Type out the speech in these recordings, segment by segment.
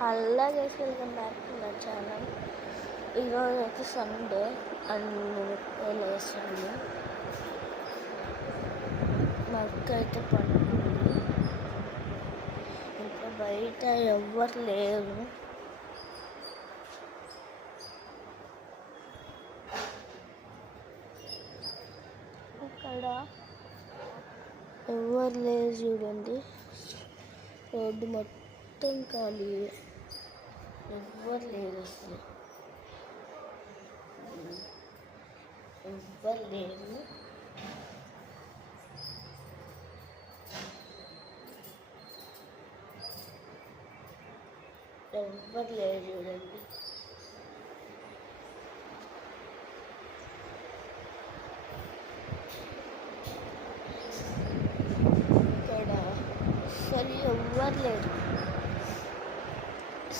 Hello guys, welcome back to my channel. ఈరోజు అయితే Sunday and నేను లేసాను. మా అక్క అయితే పడుకుంది. ఇంకా బయట ఎవ్వరు లేరు. ఇక్కడ ఎవరు లేరు చూడండి. రోడ్డు మొత్తం ఖాళీ, ఎవ్వరు లేరు, అసలు ఎవ్వరు లేరు. ఎవ్వరు లేరు చూడండి. ఇక్కడ అసలు ఎవ్వరు లేరు.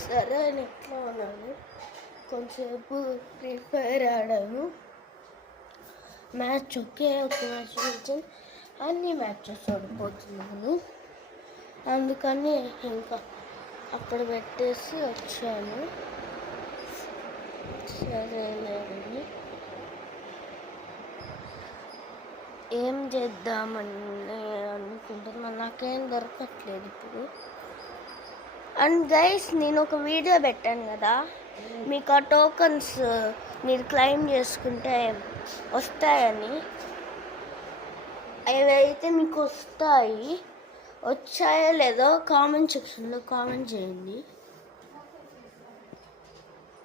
సరే అని ఎట్లా ఉన్నాను, కొంచెంసేపు ఫ్రీ ఫైర్ ఆడాను. మ్యాచ్ ఒకే ఒక మ్యాచ్ నుంచి అన్ని మ్యాచెస్ ఓడిపోతున్నాను. అందుకని ఇంకా అక్కడ పెట్టేసి వచ్చాను. సరేలేండి, ఏం చేద్దామని అనుకుంటున్నా, నాకేం దొరకట్లేదు ఇప్పుడు. అండ్ గైస్, నేను ఒక వీడియో పెట్టాను కదా, మీకు ఆ టోకన్స్ మీరు క్లెయిమ్ చేసుకుంటే వస్తాయని. అవైతే మీకు వస్తాయి. వచ్చాయో లేదో కామెంట్ సెక్షన్లో కామెంట్ చేయండి.